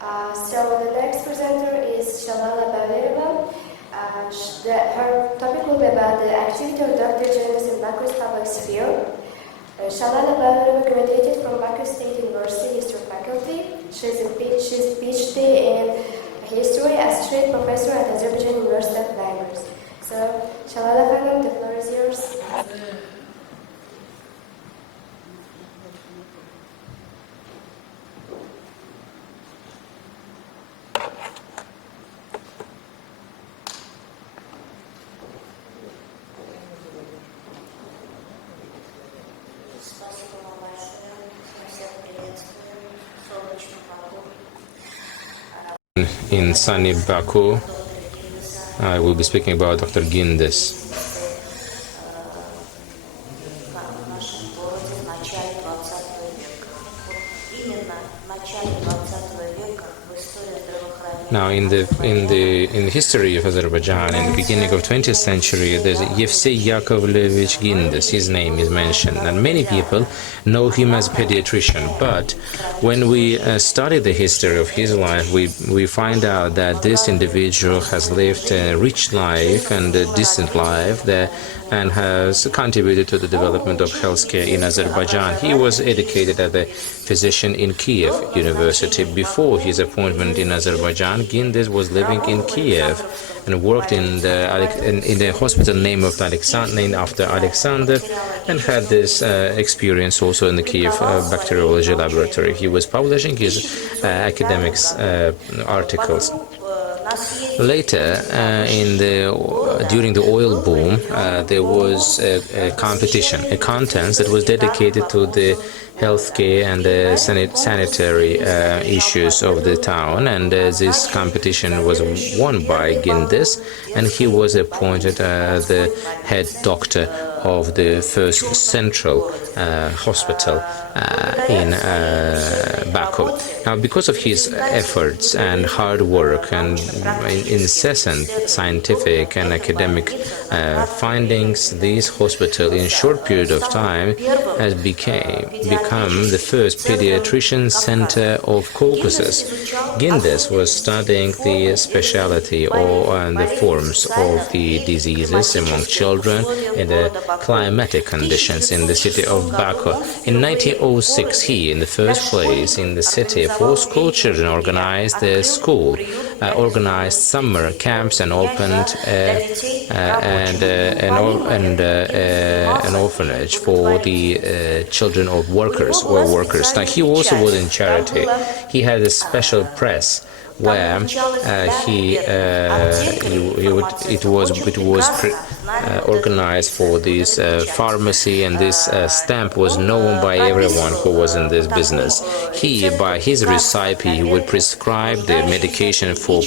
So the next presenter is Shalala Bagirova. Her topic will be about the activity of Dr. Gindes in Baku's public sphere. Shalala Bagirova graduated from Baku State University History Faculty. She's a PhD in History, Associate Professor at Azerbaijan University of Language. So, Shalala Bagirova, the floor is yours. In sunny Baku, I will be speaking about Dr. Gindes. Now, in the history of Azerbaijan, in the beginning of 20th century, there's Yevsey Yakovlevich Gindes. His name is mentioned, and many people know him as a pediatrician. But when we study the history of his life, we find out that this individual has lived a rich life and a decent life there, and has contributed to the development of healthcare in Azerbaijan. He was educated as a physician in Kiev University. Before his appointment in Azerbaijan, Gindes was living in Kiev and worked in the hospital named after Alexander, and had this experience also in the Kiev bacteriology laboratory. He was publishing his academics articles. Later, during the oil boom, there was a competition, a contest that was dedicated to the healthcare and the sanitary issues of the town, and this competition was won by Gindes, and he was appointed the head doctor of the first central hospital in Baku. Now, because of his efforts and hard work and incessant scientific and academic findings, this hospital in a short period of time has become the first pediatrician center of Caucasus. Gindes was studying the specialty and the forms of the diseases among children in the climatic conditions in the city of Baku. In 1906, he, in the first place in the city, for school children organized a school, organized summer camps, and opened an orphanage for the children of workers. Now, he also was in charity. He had a special press where it was organized for this pharmacy, and this stamp was known by everyone who was in this business. He, by his recipe, he would prescribe the medication for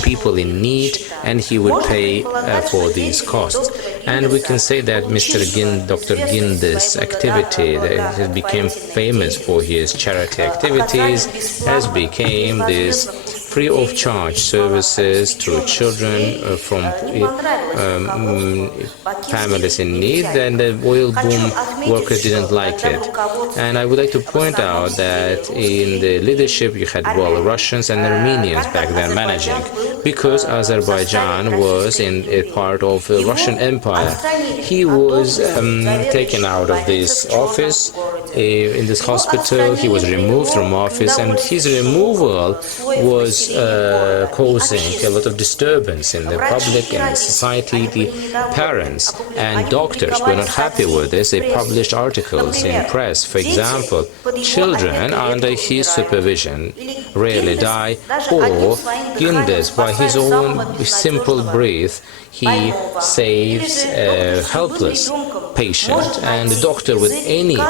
people in need, and he would pay for these costs. And we can say that Dr. Gindes' activity that became famous for his charity activities has become this free of charge services to children from families in need, and the oil boom workers didn't like it. And I would like to point out that in the leadership you had Russians and Armenians back then managing, because Azerbaijan was in a part of the Russian Empire. He was taken out of this office in this hospital. He was removed from office, and his removal was causing a lot of disturbance in the public and the society. The parents and doctors were not happy with this. They published articles in press. For example, children under his supervision rarely die, or Gindes, by his own simple breath, he saves a helpless patient, and the doctor with any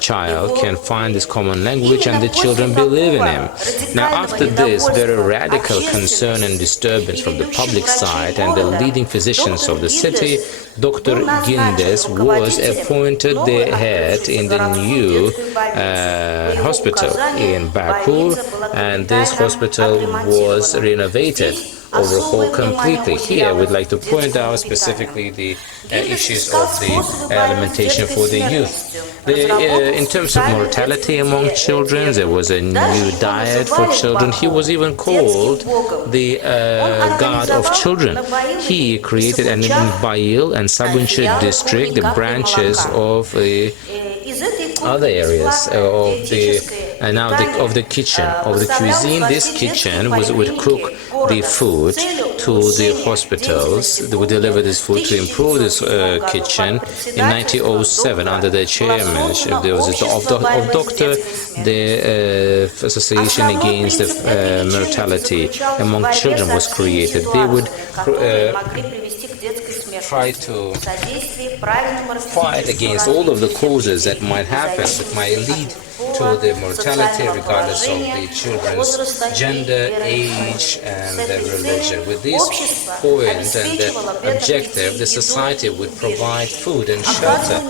child can find this common language, and the children believe in him. Now, after this very radical concern and disturbance from the public side and the leading physicians of the city, Dr. Gindes was appointed the head in the new hospital in Baku, and this hospital was renovated, overhauled completely. Here we'd like to point out specifically the issues of the alimentation for the youth. In terms of mortality among children, there was a new diet for children. He was even called the god of children. He created an Bail and Sabunchi district, the branches of the other areas of the kitchen, of the cuisine. This kitchen would cook the food to the hospitals. They would deliver this food to improve this kitchen. In 1907, under the chairmanship of Dr. the Association Against the Mortality Among Children was created. They would try to fight against all of the causes that might happen, that might lead to the mortality, regardless of the children's gender, age, and their religion. With this point and the objective, the society would provide food and shelter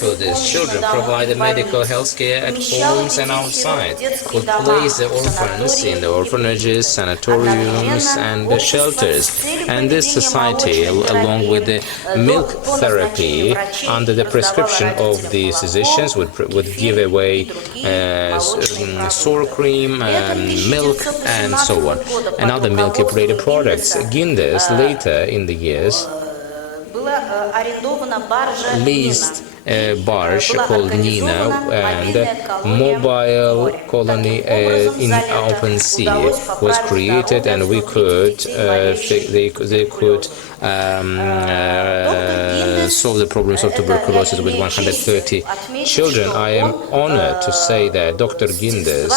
to these children, provide the medical health care at homes and outside, would place the orphans in the orphanages, sanatoriums, and the shelters. And this society, along with the milk therapy, under the prescription of the physicians, would give away sour cream, milk, and so on, and other milk-related products. Gindes, later in the years, leased a barge called Nina and mobile colony in open sea was created, and we could they could solve the problems of tuberculosis with 130 children. I am honored to say that Dr. Gindes,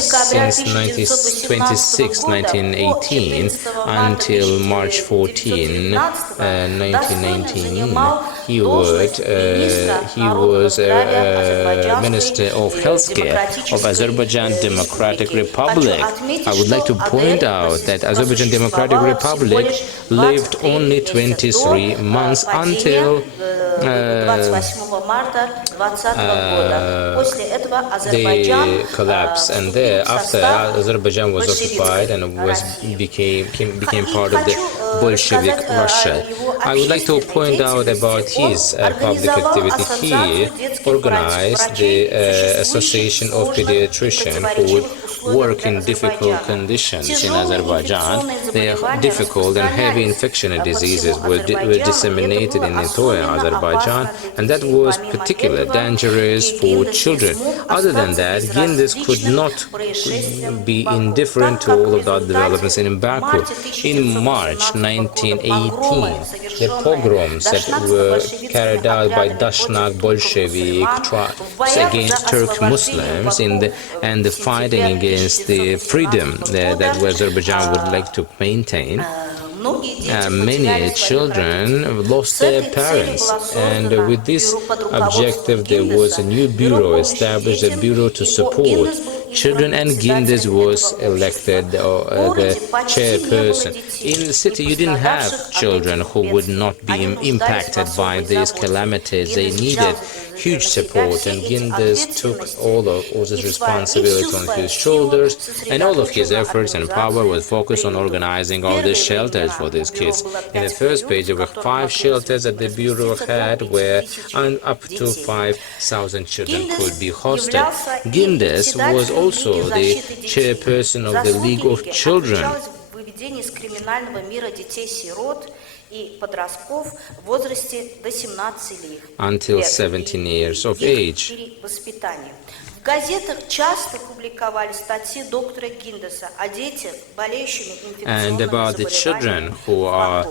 since 1918 until March 14, 1919, he was Minister of Healthcare of Azerbaijan Democratic Republic. I would like to point out that Azerbaijan Democratic Republic lived only 23 months until the collapse, and thereafter Azerbaijan was occupied and became part of the Bolshevik Russia. I would like to point out about his public activity. He organized the Association of Pediatricians who would work in difficult conditions in Azerbaijan. The difficult and heavy infectious diseases were disseminated in entire Azerbaijan, and that was particularly dangerous for children. Other than that, Gindes could not be indifferent to all of the developments in Baku. In March 1918, the pogroms that were carried out by Dashnak Bolshevik against Turk Muslims and the fighting against the freedom that Azerbaijan would like to maintain, many children lost their parents, and with this objective there was a new bureau established, a bureau to support children, and Gindes was elected the chairperson. In the city you didn't have children who would not be impacted by these calamities. They needed huge support, and Gindes took all of this responsibility on his shoulders, and all of his efforts and power was focused on organizing all these shelters for these kids. In the first page there were 5 shelters that the bureau had where up to 5,000 children could be hosted. Gindes was also the chairperson of the League of Children. Until 17 years of age. В газетах часто публиковали статьи доктора Гиндеса о детях, болеющими and инфекционными about the children заболеваниями who are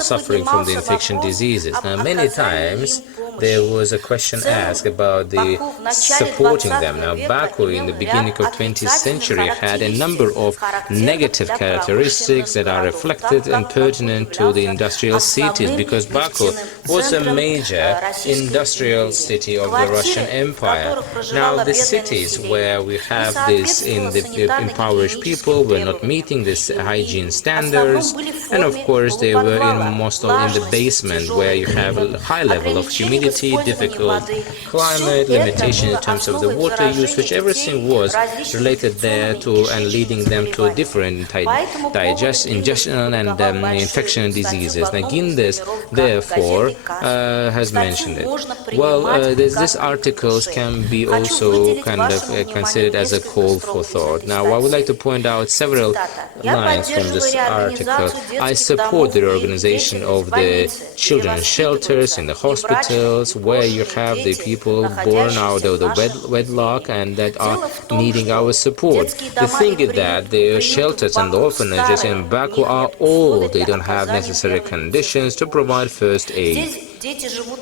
suffering from the infection diseases. Now, many times there was a question asked about the supporting them. Now, Baku in the beginning of 20th century had a number of negative characteristics that are reflected and pertinent to the industrial cities, because Baku was a major industrial city of the Russian Empire. Now, the cities where we have this in the impoverished people were not meeting this hygiene standards, and of course they were most in the basement, where you have a high level of humidity, difficult climate, limitation in terms of the water usage. Everything was related there to and leading them to different ingestion and infection diseases. Now, Gindes, therefore, has mentioned it. Well, these articles can be also kind of considered as a call for thought. Now, I would like to point out several lines from this article. I support the organization of the children's shelters in the hospitals, where you have the people born out of the wedlock and that are needing our support. The thing is that the shelters and the orphanages in Baku are old. They don't have necessary conditions to provide first aid.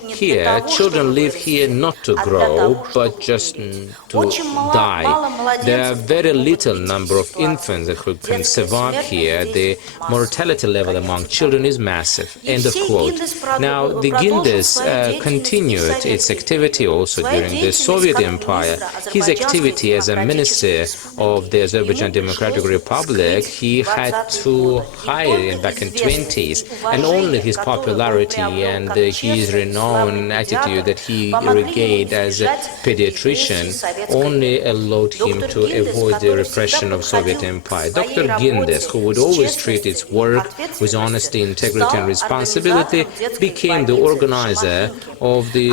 Here, children live here not to grow, but just to die. There are very little number of infants who can survive here. The mortality level among children is massive. End of quote. Now, the Gindes continued its activity also during the Soviet Empire. His activity as a minister of the Azerbaijan Democratic Republic, he had to hire back in 20s, and only his popularity and his renowned attitude that he regained as a pediatrician only allowed him to avoid the repression of Soviet Empire. Dr. Gindes, who would always treat its work with honesty, integrity and responsibility, became the organizer of the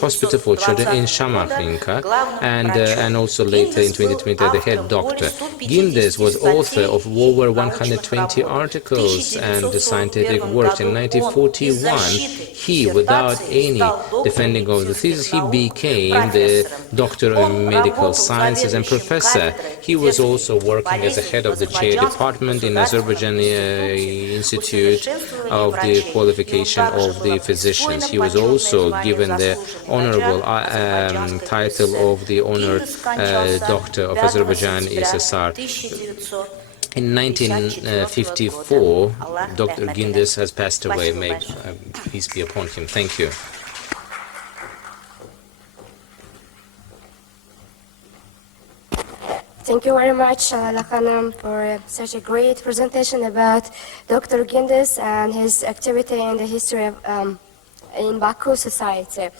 hospital for children in Shamaklinka, and also later in 2020 the head doctor. Gindes was author of over 120 articles and scientific works. In 1941, he, without any defending of the thesis, he became the doctor of medical sciences and professor. He was also working as the head of the chair department in Azerbaijan Institute of the qualification of the physicians. He was also given the honorable title of the honored doctor of Azerbaijan SSR. In 1954, Dr. Gindes has passed away. May peace be upon him. Thank you. Thank you very much, Shalala Khanam, for such a great presentation about Dr. Gindes and his activity in the history of in Baku society.